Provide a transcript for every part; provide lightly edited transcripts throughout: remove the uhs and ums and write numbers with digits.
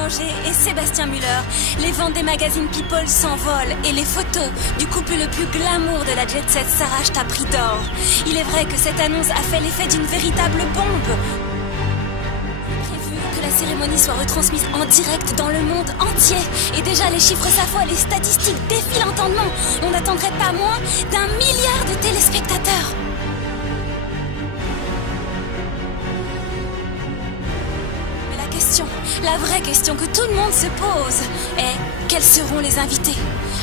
Boulanger et Sébastien Muller, les ventes des magazines People s'envolent et les photos du couple le plus glamour de la jet set s'arrachent à prix d'or. Il est vrai que cette annonce a fait l'effet d'une véritable bombe. Prévu que la cérémonie soit retransmise en direct dans le monde entier. Et déjà les chiffres s'affolent, les statistiques défilent entendement. On n'attendrait pas moins d'1 milliard de téléspectateurs. La vraie question que tout le monde se pose est quels seront les invités?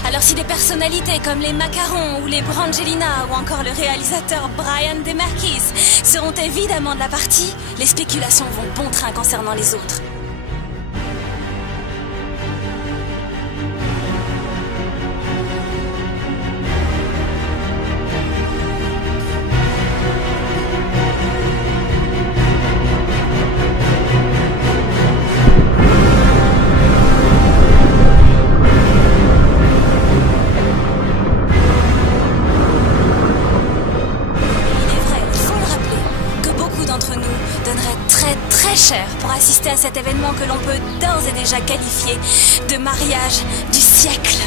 Alors si des personnalités comme les Macarons ou les Brangelina ou encore le réalisateur Brian DeMarquis seront évidemment de la partie, les spéculations vont bon train concernant les autres. Pour assister à cet événement que l'on peut d'ores et déjà qualifier de mariage du siècle.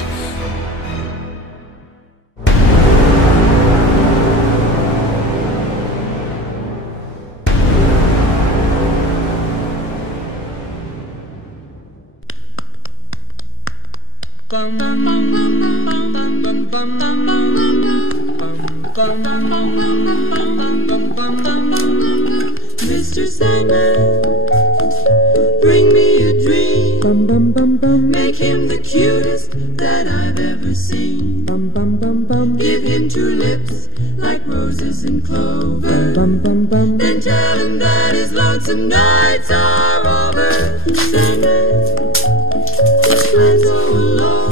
Mr. Sandman, bring me a dream. Make him the cutest that I've ever seen. Give him 2 lips like roses and clover. Then tell him that his lonesome nights are over. Sandman, I'm so alone.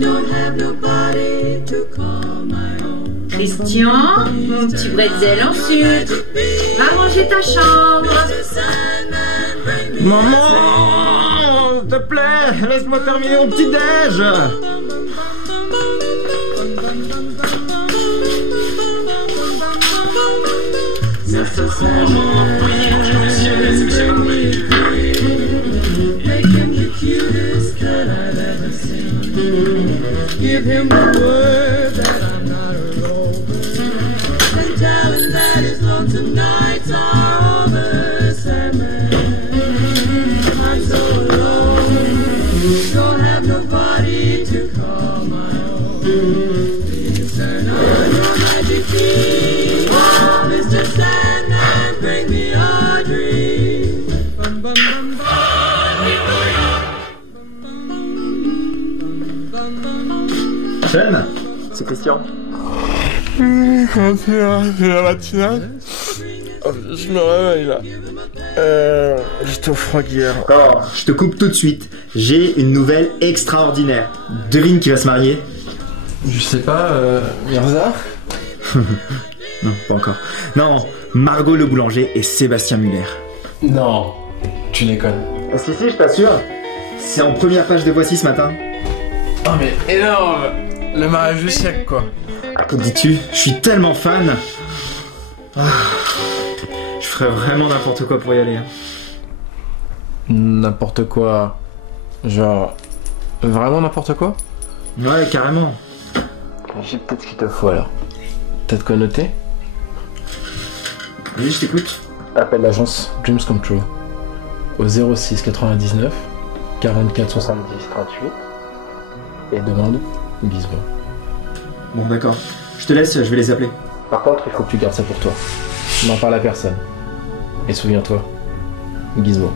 Don't have nobody to call my own. Christian, mon petit bretzel en sucre. Va ranger ta chambre. Maman, s'il te plaît, laisse-moi terminer mon petit-déj. Give him the word that I'm not alone. And tell him that his lonesome nights are over. Sandman, I'm so alone. Don't have nobody to call my own. Please turn on your magic key. Mr. Sandman, bring me a dream. Bum, bum, bum, bum. Chen, c'est Christian. C'est la matinale. Je me réveille là. J'étais au froid hier. Alors, je te coupe tout de suite. J'ai une nouvelle extraordinaire. Devine qui va se marier? Je sais pas, Mirza? Non, pas encore. Non, Margot Le Boulanger et Sébastien Muller. Non, tu déconnes. Ah, si, je t'assure. C'est en première page de Voici ce matin. Oh mais énorme! Le mariage du siècle quoi. Ah, que dis-tu? Je suis tellement fan. Ah, je ferais vraiment n'importe quoi pour y aller. N'importe quoi. Genre... Vraiment n'importe quoi? Ouais, carrément. J'ai peut-être ce qu'il te faut alors. T'as de quoi noter? Vas-y, je t'écoute. Appelle l'agence Dreams Come True au 06 99 44 70 38 et demande Gizmo. Bon, d'accord. Je te laisse, je vais les appeler. Par contre, il faut que tu gardes ça pour toi. N'en parle à personne. Et souviens-toi, Gizmo.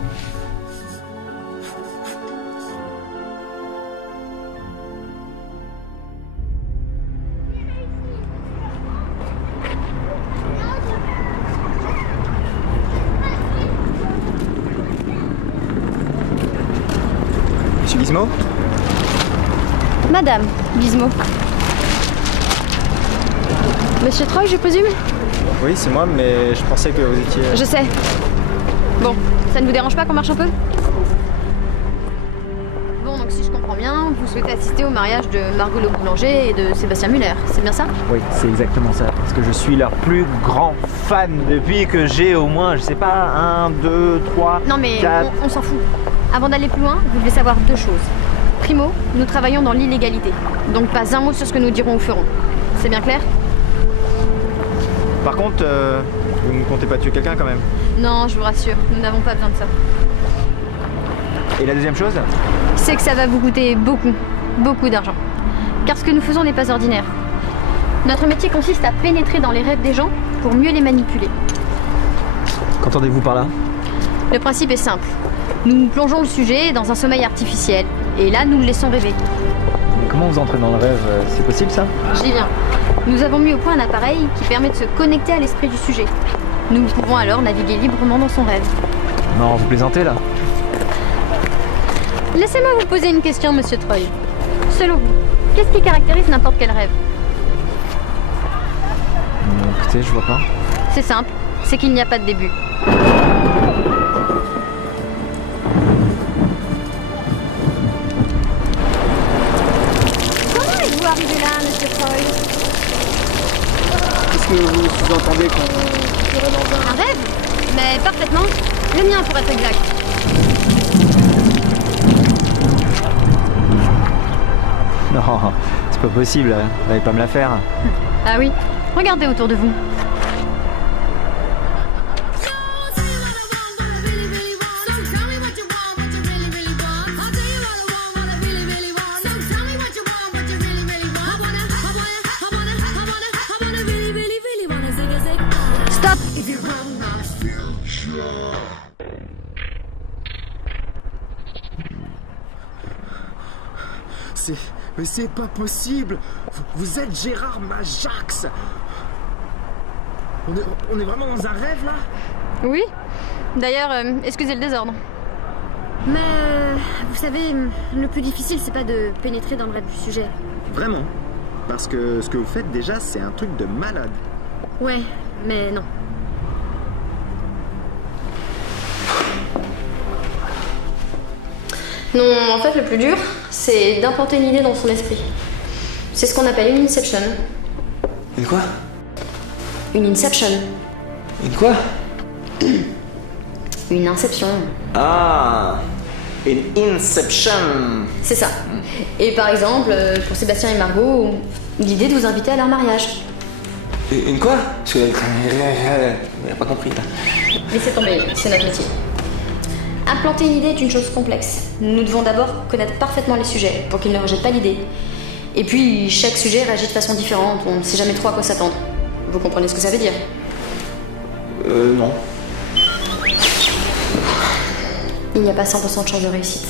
Monsieur Gizmo? Madame Gizmo. Monsieur Troy, je présume? Oui, c'est moi, mais je pensais que vous étiez... Je sais. Bon, ça ne vous dérange pas qu'on marche un peu? Bon, donc si je comprends bien, vous souhaitez assister au mariage de Margot Le Boulanger et de Sébastien Muller, c'est bien ça? Oui, c'est exactement ça, parce que je suis leur plus grand fan depuis que j'ai au moins, je sais pas, 1, 2, 3, Non mais 4... on s'en fout. Avant d'aller plus loin, vous devez savoir 2 choses. Primo, nous travaillons dans l'illégalité. Donc pas un mot sur ce que nous dirons ou ferons. C'est bien clair? Par contre, vous ne comptez pas tuer quelqu'un quand même? Non, je vous rassure, nous n'avons pas besoin de ça. Et la deuxième chose? C'est que ça va vous coûter beaucoup, beaucoup d'argent. Car ce que nous faisons n'est pas ordinaire. Notre métier consiste à pénétrer dans les rêves des gens pour mieux les manipuler. Qu'entendez-vous par là? Le principe est simple. Nous plongeons le sujet dans un sommeil artificiel. Et là, nous le laissons rêver. Mais comment vous entrez dans le rêve? C'est possible ça? J'y viens. Nous avons mis au point un appareil qui permet de se connecter à l'esprit du sujet. Nous pouvons alors naviguer librement dans son rêve. Non, vous plaisantez là? Laissez-moi vous poser une question, monsieur Troy. Selon vous, qu'est-ce qui caractérise n'importe quel rêve? Écoutez, je vois pas. C'est simple, c'est qu'il n'y a pas de début. Comment êtes-vous arrivé là, monsieur Troy? Qu'est-ce que vous sous-entendez qu'on serait dans Un rêve? Mais parfaitement. Le mien pour être exact. Non, c'est pas possible, vous n'allez pas me la faire. Ah oui, regardez autour de vous. Stop! Mais c'est pas possible. Vous êtes Gérard Majax. On est vraiment dans un rêve là? Oui. D'ailleurs, excusez le désordre. Mais vous savez, le plus difficile, c'est pas de pénétrer dans le rêve du sujet. Vraiment? Parce que ce que vous faites déjà, c'est un truc de malade. Ouais, mais non. Non, en fait, le plus dur, c'est d'implanter une idée dans son esprit. C'est ce qu'on appelle une inception. Une quoi? Une inception. Une quoi? Une inception. Ah, une inception. C'est ça. Et par exemple, pour Sébastien et Margot, l'idée de vous inviter à leur mariage. Une quoi? Parce que... on n'a pas compris là. Laissez tomber, c'est notre métier. Implanter une idée est une chose complexe. Nous devons d'abord connaître parfaitement les sujets pour qu'ils ne rejettent pas l'idée. Et puis, chaque sujet réagit de façon différente, on ne sait jamais trop à quoi s'attendre. Vous comprenez ce que ça veut dire? Non. Il n'y a pas 100% de chance de réussite.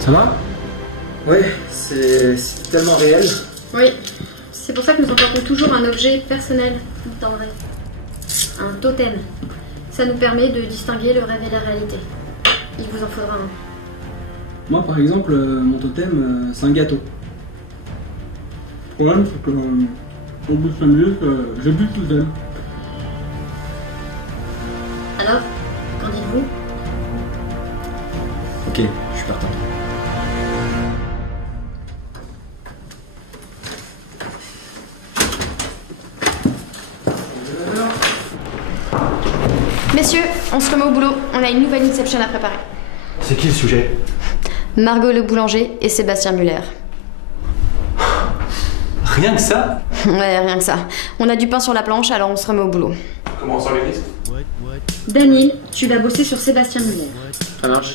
Ça va? Ouais, c'est tellement réel. Oui, c'est pour ça que nous emportons toujours un objet personnel dans le rêve. Un totem. Ça nous permet de distinguer le rêve et la réalité. Il vous en faudra un. Moi, par exemple, mon totem, c'est un gâteau. Le problème, c'est que au bout de 5 minutes, j'ai plus de totem. Alors, qu'en dites-vous? Ok, je suis partant. Messieurs, on se remet au boulot. On a une nouvelle inception à préparer. C'est qui le sujet? Margot le boulanger et Sébastien Muller. Rien que ça? Ouais, rien que ça. On a du pain sur la planche, alors on se remet au boulot. Comment on s'organise? Daniel, tu vas bosser sur Sébastien Muller. Ça marche.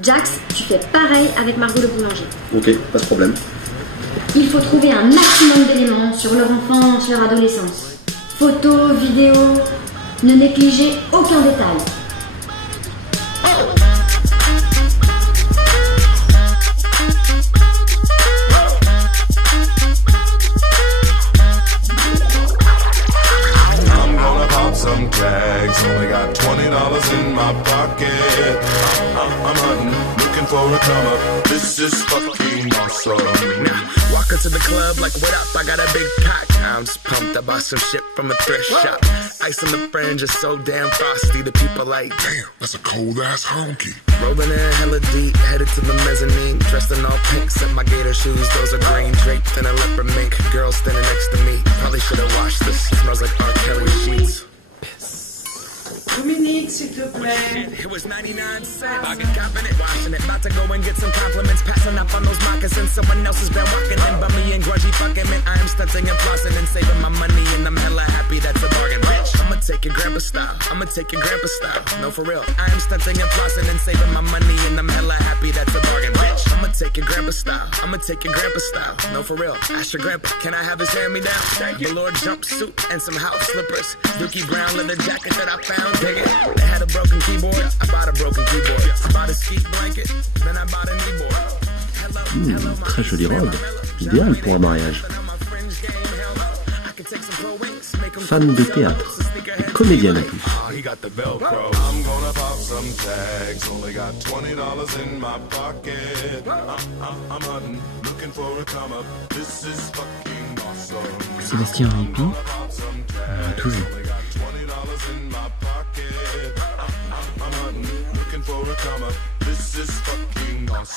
Jax, tu fais pareil avec Margot le boulanger. Ok, pas de problème. Il faut trouver un maximum d'éléments sur leur enfance, leur adolescence. Photos, vidéos, ne négligez aucun détail. I'm gonna pop some tags. Only got $20 in my pocket. I'm hunting, looking for a come up. This is fucking awesome. Walk into the club like, what up? I got a big pack. I'm just pumped. I bought some shit from a thrift shop. Ice on the fringe is so damn frosty. The people like, damn, that's a cold ass honky. Rolling in hella deep, headed to the mezzanine. Dressed in all pink, set my gator shoes. Those are green, draped in a leopard mink. Girl standing next to me. Probably should've washed this. Smells like R. Kelly sheets. Dominique, s'il te plaît. It was 99 cents. I get confident washing it. About to go and get some compliments. Passing up on those moccasins. Someone else has been walking in by me and grudgy fucking man. I am stunting and flossing and saving my money. And I'm hella happy that's a bargain, bitch. I'ma take your grandpa style. I'ma take your grandpa style. No, for real. I am stunting and flossing and saving my money. And I'm hella happy that's a bargain, bitch. I'ma take your grandpa style. I'ma take your grandpa style. No, for real. Ask your grandpa, can I have his hand-me-down? Velour jumpsuit and some house slippers. Dookie brown leather jacket that I found. Dig it. They had a broken keyboard. I bought a broken keyboard. I bought a ski blanket. Then I bought a kneeboard. Très jolie robe. Idéal pour un mariage. Fan de théâtre. Et comédienne en plus. Sébastien Ripi, toujours.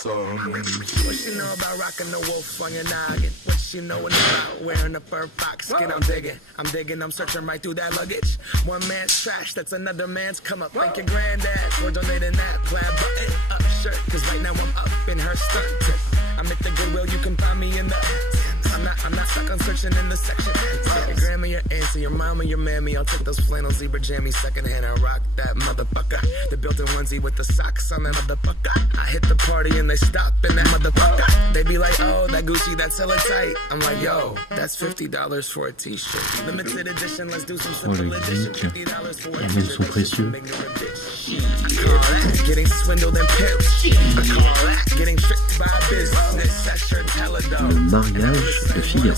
What she know about rocking the wolf on your noggin? What she knowin' about wearing a fur fox skin? I'm digging, I'm searching right through that luggage. One man's trash, that's another man's come up. Thank your granddad for donating that plaid button up shirt. Cause right now I'm up in her skirt. I'm at the Goodwill, you can find me in the I'm not stuck on searching in the section. Your grandma, your auntie, your mama, your mammy. I'll take those flannel zebra jammies secondhand and rock that motherfucker. The built-in onesie with the socks on that motherfucker. I hit the party and they stop in that motherfucker. They be like, oh, that Gucci, that's hella tight. I'm like, yo, that's $50 for a t-shirt. Limited edition, let's do some simple edition. $50 for a t-shirt. Sont précieux. I call that getting swindled and pimped. I call that getting tricked by business. That shirt's hella dope. Le mariage de Figaro.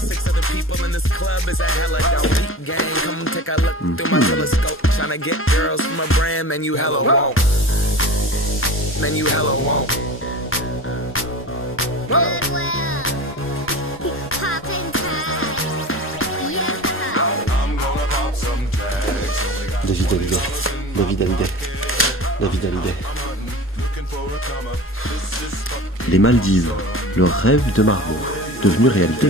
David Hallyday. Les Maldives, le rêve de Margot, devenu réalité.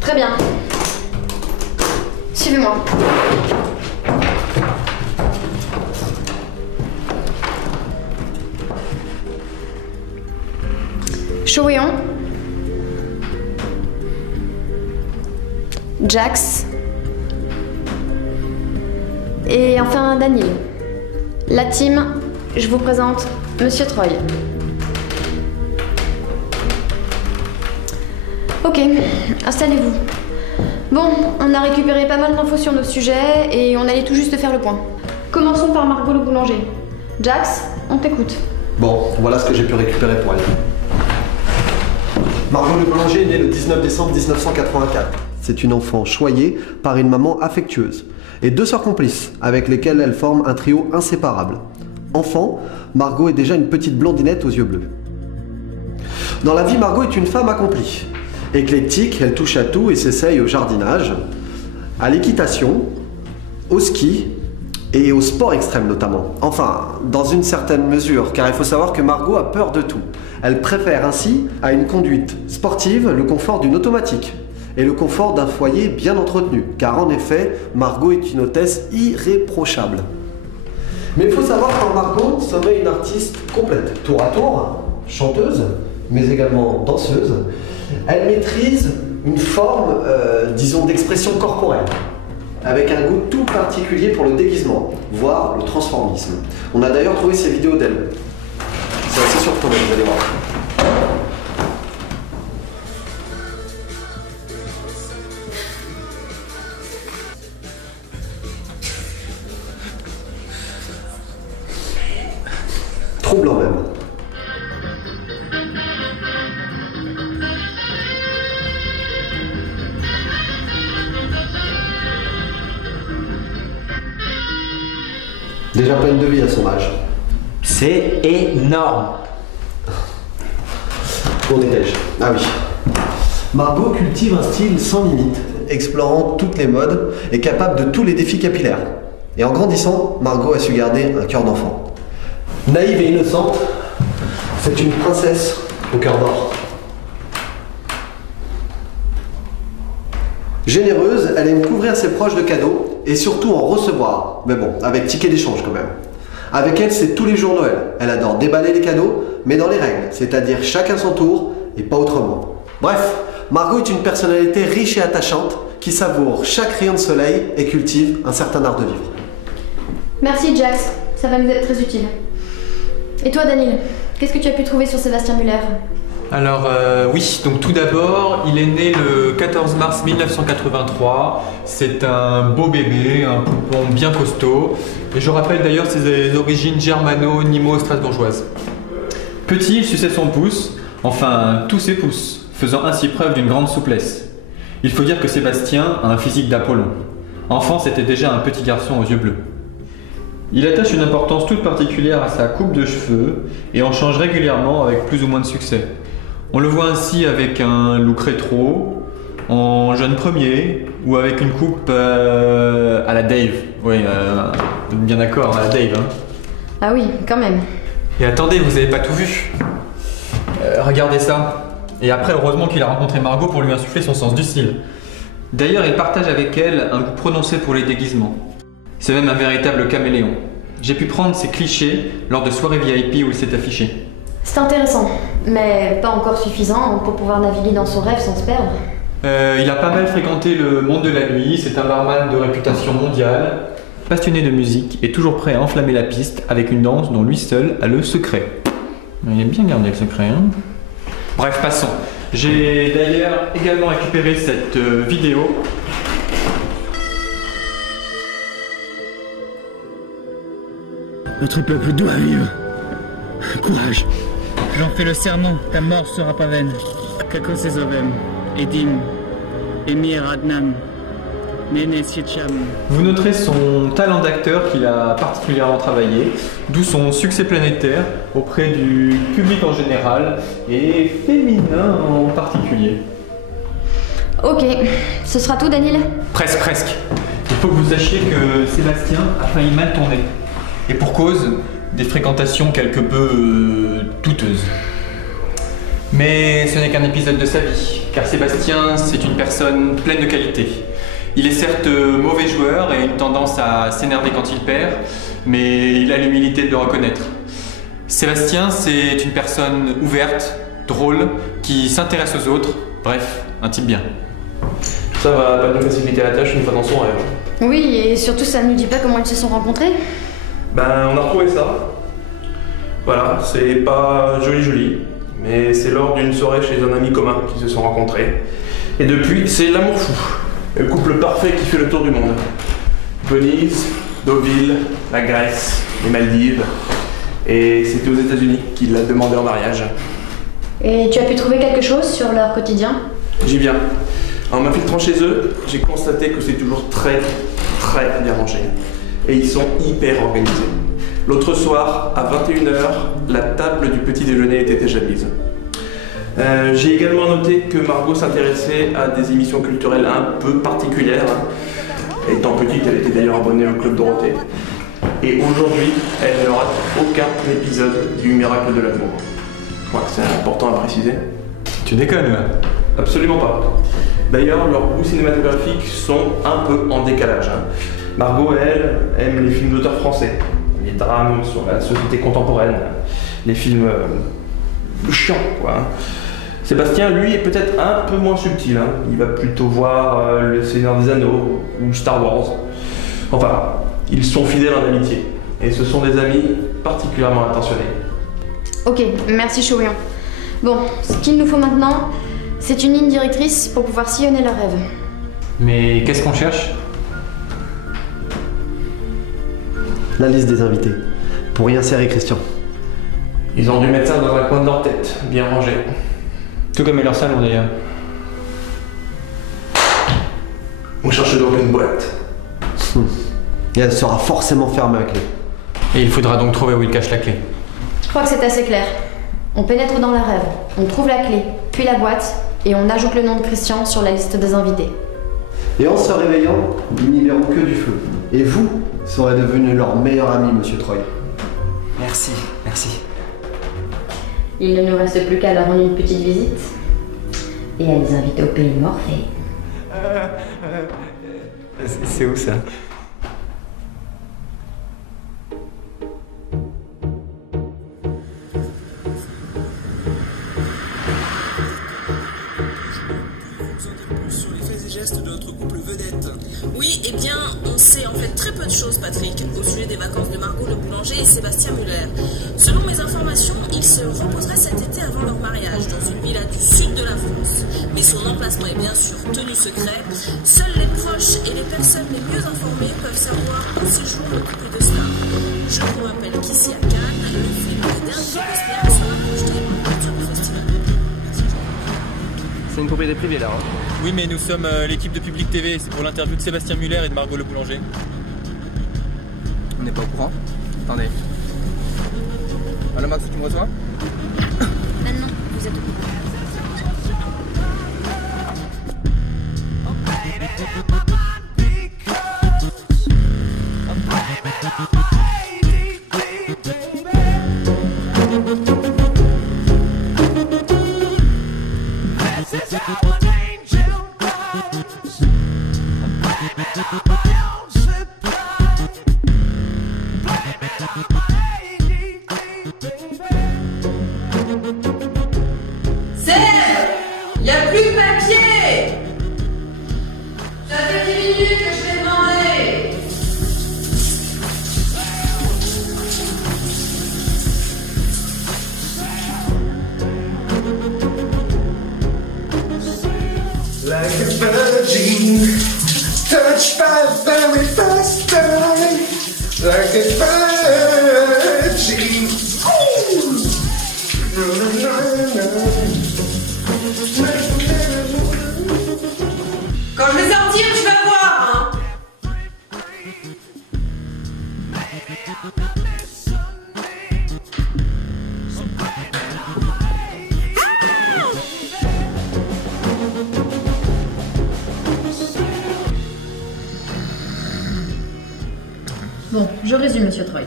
Très bien. Suivez-moi. Choéon. Jax. Et enfin Daniel. La team, je vous présente Monsieur Troy. Ok, installez-vous. Bon, on a récupéré pas mal d'infos sur nos sujets et on allait tout juste faire le point. Commençons par Margot le boulanger. Jax, on t'écoute. Bon, voilà ce que j'ai pu récupérer pour elle. Margot le boulanger est née le 19 décembre 1984. C'est une enfant choyée par une maman affectueuse et deux sœurs complices avec lesquelles elle forme un trio inséparable. Enfant, Margot est déjà une petite blondinette aux yeux bleus. Dans la vie, Margot est une femme accomplie. Éclectique, elle touche à tout et s'essaye au jardinage, à l'équitation, au ski et au sport extrême notamment. Enfin, dans une certaine mesure, car il faut savoir que Margot a peur de tout. Elle préfère ainsi à une conduite sportive le confort d'une automatique et le confort d'un foyer bien entretenu, car en effet, Margot est une hôtesse irréprochable. Mais il faut savoir qu'en Margot sommeille une artiste complète, tour à tour, chanteuse, mais également danseuse. Elle maîtrise une forme, disons, d'expression corporelle. avec un goût tout particulier pour le déguisement, voire le transformisme. On a d'ailleurs trouvé ses vidéos d'elle. C'est assez surprenant, vous allez voir. Troublant même. Déjà pleine de vie à son âge. C'est énorme. On était. Ah oui. Margot cultive un style sans limite, explorant toutes les modes et capable de tous les défis capillaires. Et en grandissant, Margot a su garder un cœur d'enfant. Naïve et innocente, c'est une princesse au cœur d'or. Généreuse, elle aime couvrir ses proches de cadeaux et surtout en recevoir. Mais bon, avec ticket d'échange quand même. Avec elle, c'est tous les jours Noël. Elle adore déballer les cadeaux, mais dans les règles, c'est-à-dire chacun son tour et pas autrement. Bref, Margot est une personnalité riche et attachante qui savoure chaque rayon de soleil et cultive un certain art de vivre. Merci Jax, ça va nous être très utile. Et toi Daniel, qu'est-ce que tu as pu trouver sur Sébastien Muller? Alors oui, donc tout d'abord, il est né le 14 mars 1983. C'est un beau bébé, un poupon bien costaud. Et je rappelle d'ailleurs ses origines germano-nimo-strasbourgeoises. Petit, il suçait son pouce, enfin tous ses pouces, faisant ainsi preuve d'une grande souplesse. Il faut dire que Sébastien a un physique d'Apollon. Enfant, c'était déjà un petit garçon aux yeux bleus. Il attache une importance toute particulière à sa coupe de cheveux et en change régulièrement avec plus ou moins de succès. On le voit ainsi avec un look rétro, en jeune premier, ou avec une coupe à la Dave. Oui, vous êtes bien d'accord, à la Dave. Hein. Ah oui, quand même. Et attendez, vous avez pas tout vu. Regardez ça. Et après, heureusement qu'il a rencontré Margot pour lui insuffler son sens du style. D'ailleurs, il partage avec elle un goût prononcé pour les déguisements. C'est même un véritable caméléon. J'ai pu prendre ses clichés lors de soirées VIP où il s'est affiché. C'est intéressant, mais pas encore suffisant pour pouvoir naviguer dans son rêve sans se perdre. Il a pas mal fréquenté le monde de la nuit, c'est un barman de réputation mondiale, passionné de musique et toujours prêt à enflammer la piste avec une danse dont lui seul a le secret. Il est bien gardé le secret, hein. Bref, passons. J'ai d'ailleurs également récupéré cette vidéo. Notre peuple doit vivre. Courage. J'en fais le serment, ta mort sera pas vaine. Kako Sezovem, Edim, Emir Adnan, Nene Sietcham. Vous noterez son talent d'acteur qu'il a particulièrement travaillé, d'où son succès planétaire auprès du public en général et féminin en particulier. Ok, ce sera tout Daniel? Presque. Il faut que vous sachiez que Sébastien a failli mal tourner. Et pour cause, des fréquentations quelque peu douteuses. Mais ce n'est qu'un épisode de sa vie, car Sébastien, c'est une personne pleine de qualités. Il est certes mauvais joueur et une tendance à s'énerver quand il perd, mais il a l'humilité de le reconnaître. Sébastien, c'est une personne ouverte, drôle, qui s'intéresse aux autres, bref, un type bien. Ça va pas nous faciliter la tâche une fois dans son rêve. Oui, et surtout ça ne nous dit pas comment ils se sont rencontrés. Ben, on a retrouvé ça. Voilà, c'est pas joli, mais c'est lors d'une soirée chez un ami commun qu'ils se sont rencontrés. Et depuis, c'est l'amour fou. Le couple parfait qui fait le tour du monde. Venise, Deauville, la Grèce, les Maldives. Et c'était aux États-Unis qu'il l'a demandé en mariage. Et tu as pu trouver quelque chose sur leur quotidien? J'y viens. En m'infiltrant chez eux, j'ai constaté que c'est toujours très bien rangé. Et ils sont hyper organisés. L'autre soir, à 21 h, la table du petit déjeuner était déjà mise. J'ai également noté que Margot s'intéressait à des émissions culturelles un peu particulières. Étant petite, elle était d'ailleurs abonnée au Club Dorothée. Et aujourd'hui, elle ne rate aucun épisode du Miracle de l'amour. Je crois que c'est important à préciser. Tu déconnes là? Absolument pas. D'ailleurs, leurs goûts cinématographiques sont un peu en décalage. Margot, elle, aime les films d'auteurs français, les drames sur la société contemporaine, les films chiants, quoi. Sébastien, lui, est peut-être un peu moins subtil. Hein. Il va plutôt voir Le Seigneur des Anneaux ou Star Wars. Enfin, ils sont fidèles en amitié. Et ce sont des amis particulièrement attentionnés. Ok, merci Chouillon. Bon, ce qu'il nous faut maintenant, c'est une ligne directrice pour pouvoir sillonner leurs rêves. Mais qu'est-ce qu'on cherche? La liste des invités. Pour y insérer Christian. Ils ont dû mettre ça dans un coin de leur tête, bien rangé. Tout comme leur salon d'ailleurs. On cherche donc une boîte. Et elle sera forcément fermée à clé. Et il faudra donc trouver où il cache la clé. Je crois que c'est assez clair. On pénètre dans leur rêve, on trouve la clé, puis la boîte, et on ajoute le nom de Christian sur la liste des invités. Et en se réveillant, ils n'y verront que du feu. Et vous serez devenu leur meilleur ami, Monsieur Troy. Merci, merci. Il ne nous reste plus qu'à leur rendre une petite visite et à les inviter au pays de Morphée. C'est où ça? Oui, eh bien, on sait en fait très peu de choses, Patrick, au sujet des vacances de Margot le boulanger et Sébastien Muller. Selon mes informations, ils se reposeraient cet été avant leur mariage dans une villa du sud de la France. Mais son emplacement est bien sûr tenu secret. Seuls les proches et les personnes les mieux informées peuvent savoir un séjour occupé de cela. Je vous rappelle qu'ici à Cannes, le film des derniers Sébastien sera projeté en culture du festival. C'est une propriété privée là. Hein. Oui, mais nous sommes l'équipe de Public TV, c'est pour l'interview de Sébastien Muller et de Margot le boulanger. On n'est pas au courant? Attendez. Allô Max, tu me reçois? Maintenant, vous êtes au courant. Touched by the very first time, like a virgin. Quand je vais sortir, tu vas voir, hein. Bon, je résume, Monsieur Troy.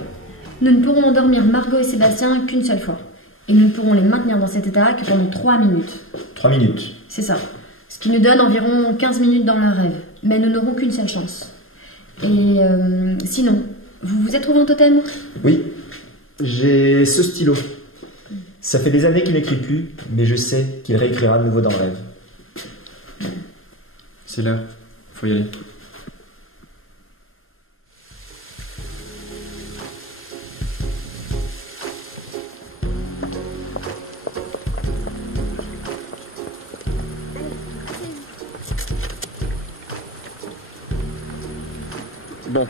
Nous ne pourrons endormir Margot et Sébastien qu'une seule fois. Et nous ne pourrons les maintenir dans cet état que pendant 3 minutes. 3 minutes. C'est ça. Ce qui nous donne environ 15 minutes dans leur rêve. Mais nous n'aurons qu'une seule chance. Et sinon, vous vous êtes trouvé un totem? Oui, j'ai ce stylo. Ça fait des années qu'il n'écrit plus, mais je sais qu'il réécrira de nouveau dans le rêve. C'est l'heure, faut y aller. Bon,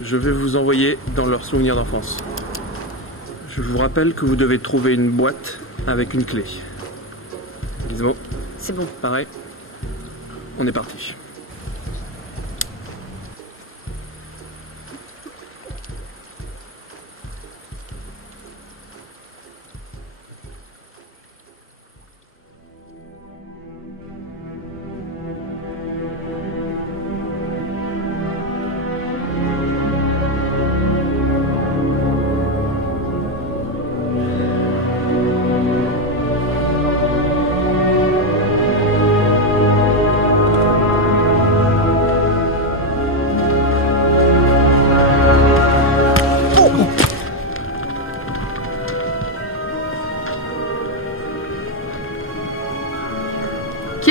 je vais vous envoyer dans leurs souvenirs d'enfance. Je vous rappelle que vous devez trouver une boîte avec une clé. Gizmo? C'est bon. Pareil. On est parti.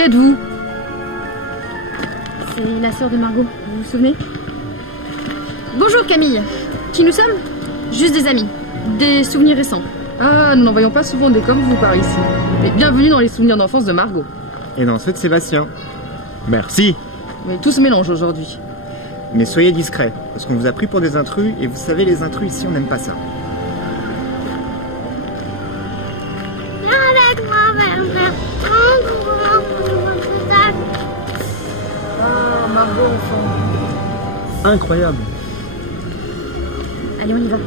êtes-vous? C'est la sœur de Margot, vous vous souvenez? Bonjour Camille. Qui nous sommes? Juste des amis. Des souvenirs récents. Ah, nous n'en voyons pas souvent des comme vous par ici. Et bienvenue dans les souvenirs d'enfance de Margot. Et dans ceux de Sébastien. Merci. Mais tout se mélange aujourd'hui. Mais soyez discrets, parce qu'on vous a pris pour des intrus, et vous savez, les intrus ici, on n'aime pas ça. Ah, Margot, enfant. Incroyable. Allez, on y va.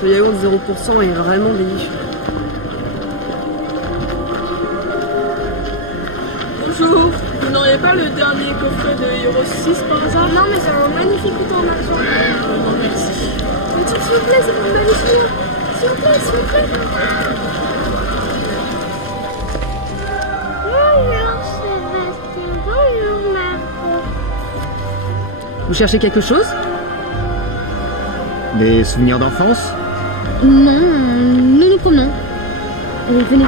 Ce yaourt 0% est vraiment délicieux. Bonjour, vous n'auriez pas le dernier coffret de Euro 6 par hasard? Non, mais c'est un magnifique couteau en argent. Non, merci. Mais s'il vous plaît, c'est pour me souvenir. S'il vous plaît, s'il vous plaît. Bonjour Sébastien, bonjour Margot. Vous cherchez quelque chose? Des souvenirs d'enfance? Non, nous nous promenons. Allez, venez.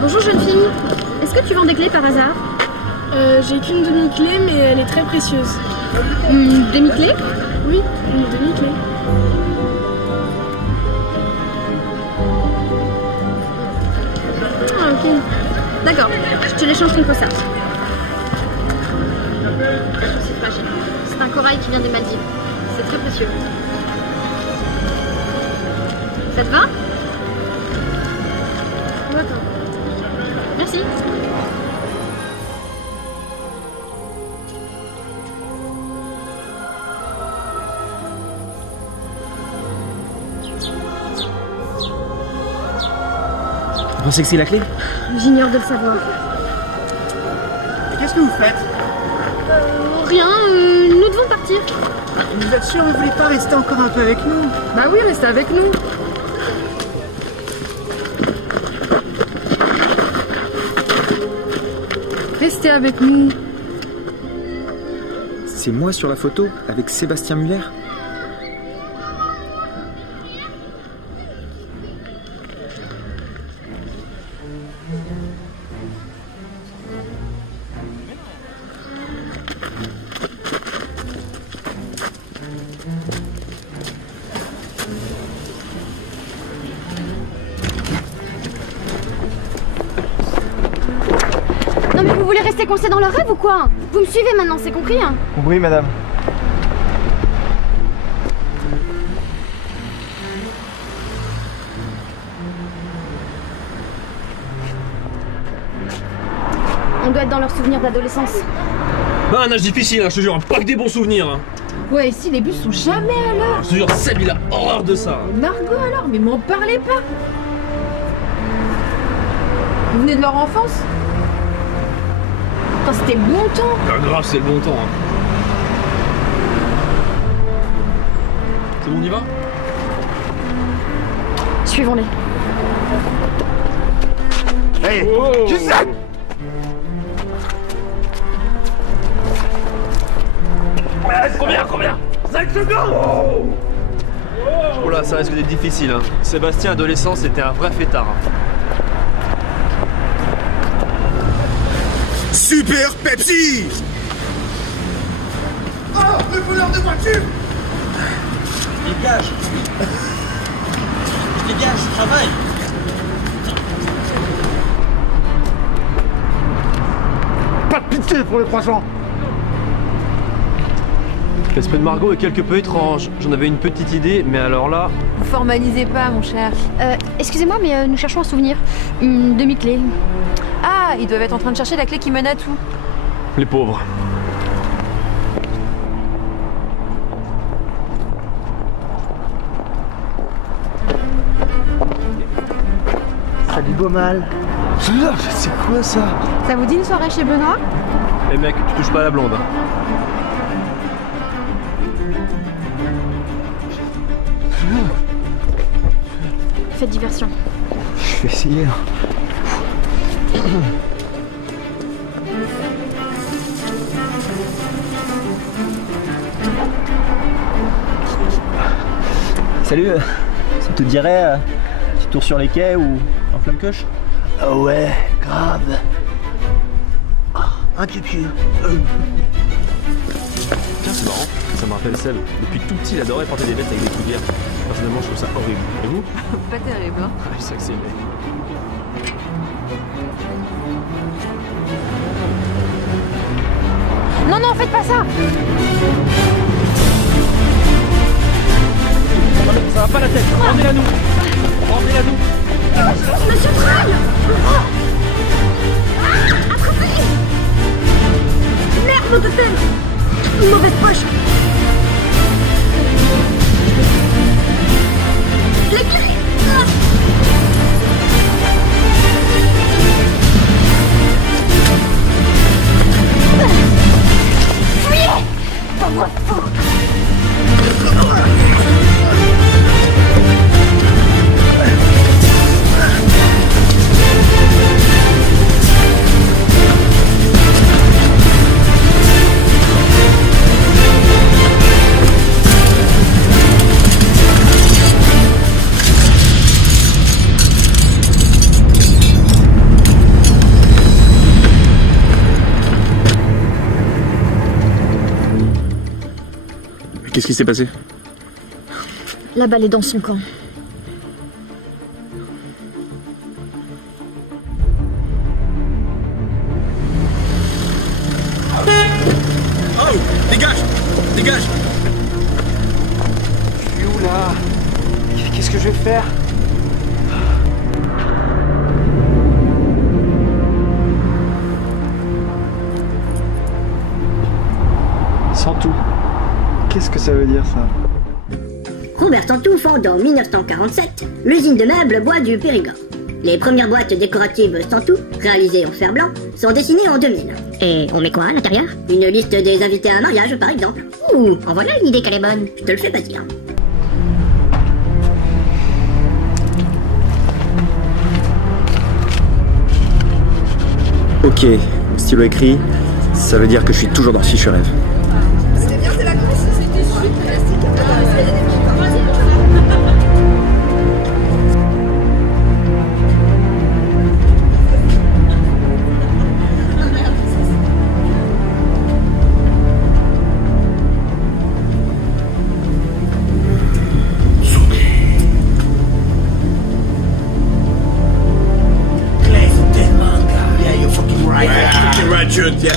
Bonjour jeune fille. Est-ce que tu vends des clés par hasard? J'ai qu'une demi-clé, mais elle est très précieuse. Une demi-clé? Oui, une demi-clé. Ah, ok. D'accord, je te l'échange contre ça. C'est fragile. C'est un corail qui vient des Maldives. C'est très précieux. Ça te va? D'accord. Merci. Vous pensez que c'est la clé? J'ignore de le savoir. Qu'est-ce que vous faites? Rien, nous devons partir. Vous êtes sûr, vous voulez pas rester encore un peu avec nous? Bah oui, restez avec nous. Restez avec nous. C'est moi sur la photo, avec Sébastien Muller? Non mais vous voulez rester coincé dans le rêve ou quoi? Vous me suivez maintenant, c'est compris hein? Oui, madame. On doit être dans leurs souvenirs d'adolescence. Bah, un âge difficile, hein, je te jure, pas que des bons souvenirs. Hein. Ouais, ici les bus sont jamais à l'heure. Je te jure, Seb, il a horreur de ça. Margot alors, mais m'en parlez pas. Vous venez de leur enfance? Putain, c'était le bon temps. Pas grave, c'est le bon temps. Hein. C'est bon, on y va? Suivons-les. Hey, qui c'est? Combien 5 secondes. Oh là, ça risque d'être difficile. Hein. Sébastien, adolescent, c'était un vrai fêtard. Super Pepsi. Oh, le voleur de voiture. Dégage. Dégage, je travaille. Pas de pitié pour les croissants. L'esprit de Margot est quelque peu étrange. J'en avais une petite idée, mais alors là... Vous formalisez pas, mon cher. Excusez-moi, mais nous cherchons un souvenir. Une demi-clé. Ah, ils doivent être en train de chercher la clé qui mène à tout. Les pauvres. Salut beau mal. C'est quoi ça? Ça vous dit une soirée chez Benoît? Eh mec, tu touches pas à la blonde. fait de diversion. Je vais essayer. Salut, ça te dirait un petit tour sur les quais ou en flamme-coche? Ah ouais, grave. Un pied-pied. Tiens, c'est marrant, ça me rappelle Seb. Depuis tout petit, il adorait porter des vestes avec des cuillères. Personnellement, je trouve ça horrible. Et vous? Pas terrible, hein. Je sais que c'est vrai. Non, non, faites pas ça! Ça va pas la tête, rendez-la nous! Rendez-la nous! Monsieur Troll! Attrapez! Merde, mon totem! Une mauvaise poche! Les clés! Fuyez! Pauvre fou! Qu'est-ce qui s'est passé? La balle est dans son camp. Oh! Dégage! Dégage! Je suis où là? Qu'est-ce que je vais faire? Santou. Qu'est-ce que ça veut dire ça? Robert Santou fonde en 1947 l'usine de meubles bois du Périgord. Les premières boîtes décoratives Santou, réalisées en fer blanc, sont dessinées en 2000. Et on met quoi à l'intérieur? Une liste des invités à un mariage, par exemple. Ouh, en voilà une idée qu'elle est bonne. Je te le fais pas dire. Ok, stylo écrit, ça veut dire que je suis toujours dans Fichu Rêve. C'était bien, c'est la course. C'était super. Should, yeah.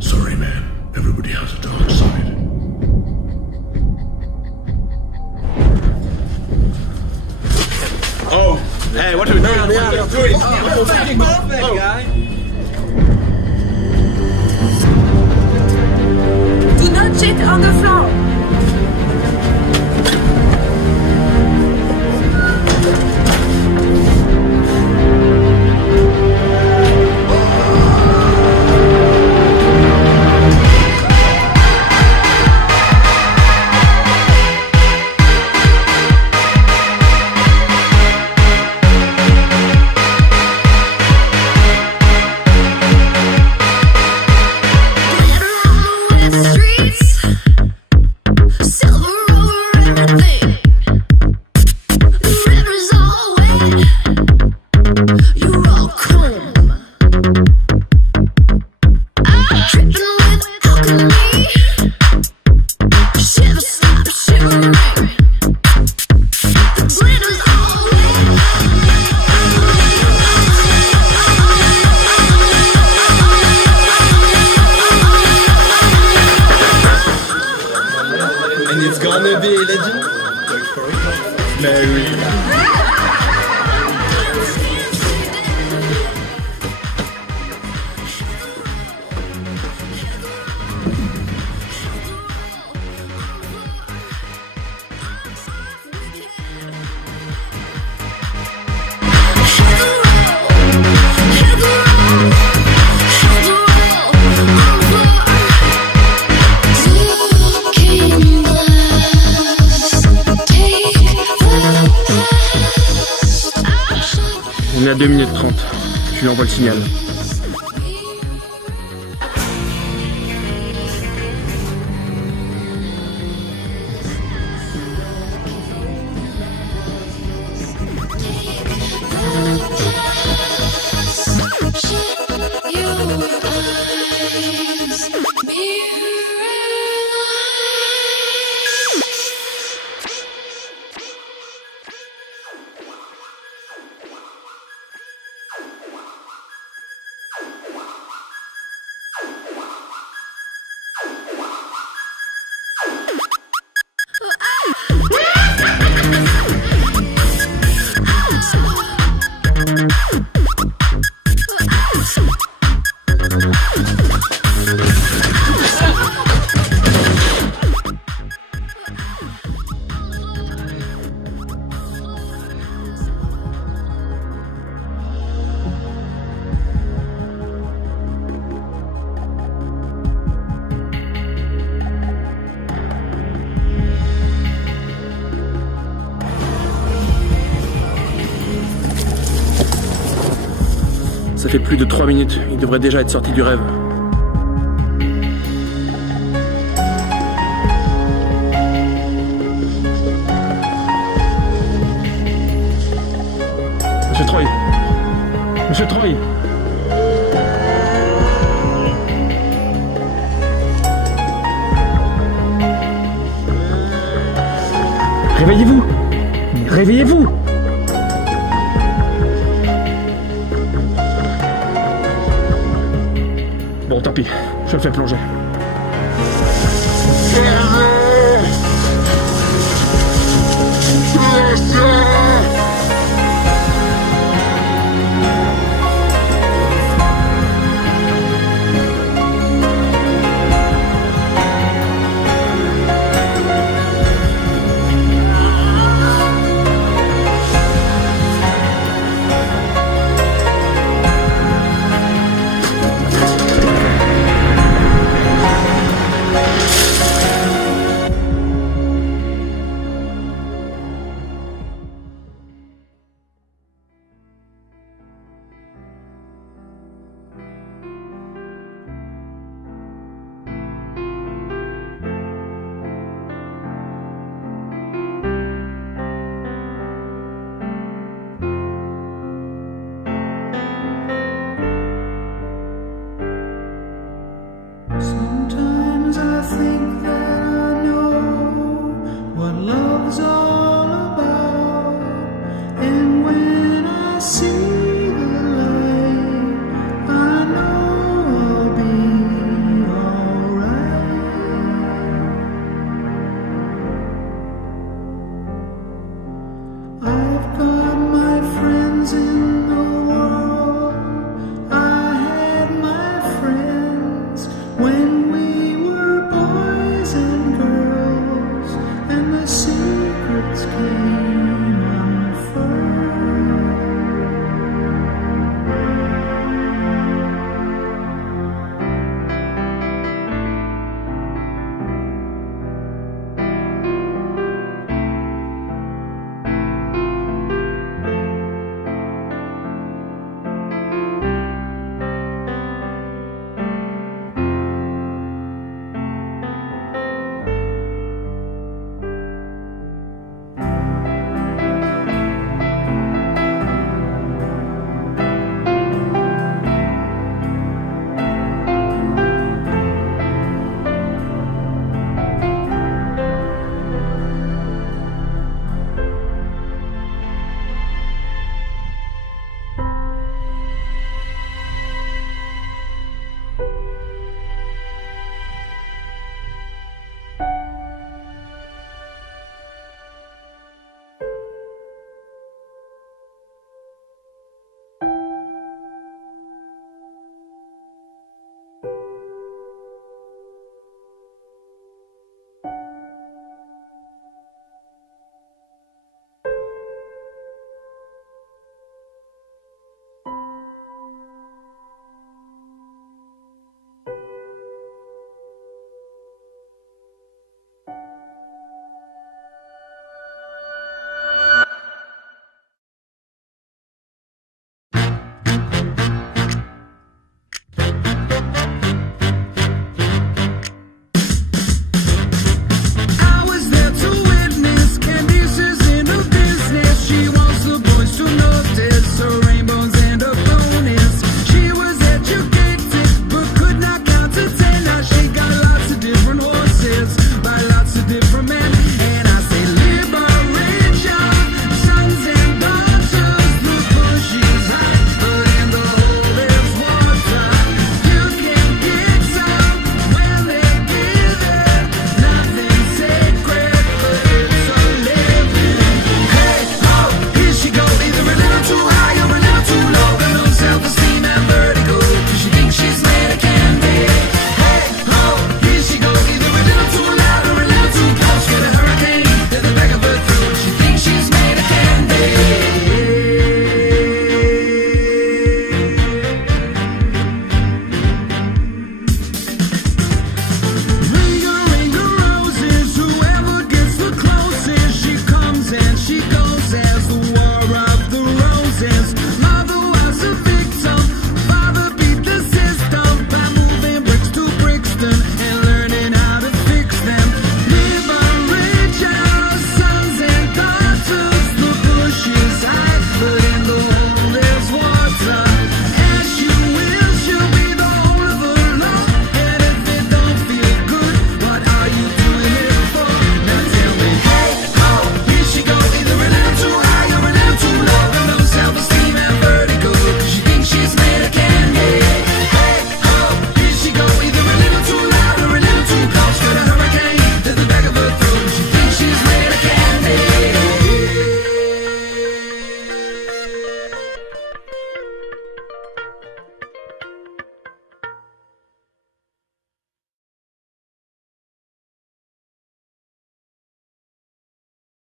Sorry, man. Everybody has a dark side. Oh, hey, what are we doing? What are we doing? Oh, Perfect, guy. Do not shit on the floor. On est à 2 minutes 30. Je lui envoie le signal. Ça fait plus de 3 minutes, il devrait déjà être sorti du rêve. Monsieur Troy. Monsieur Troy. Réveillez-vous. Réveillez-vous. Bon, tant pis, je le fais plonger. Sometimes I think that I know what love's all about, and when I see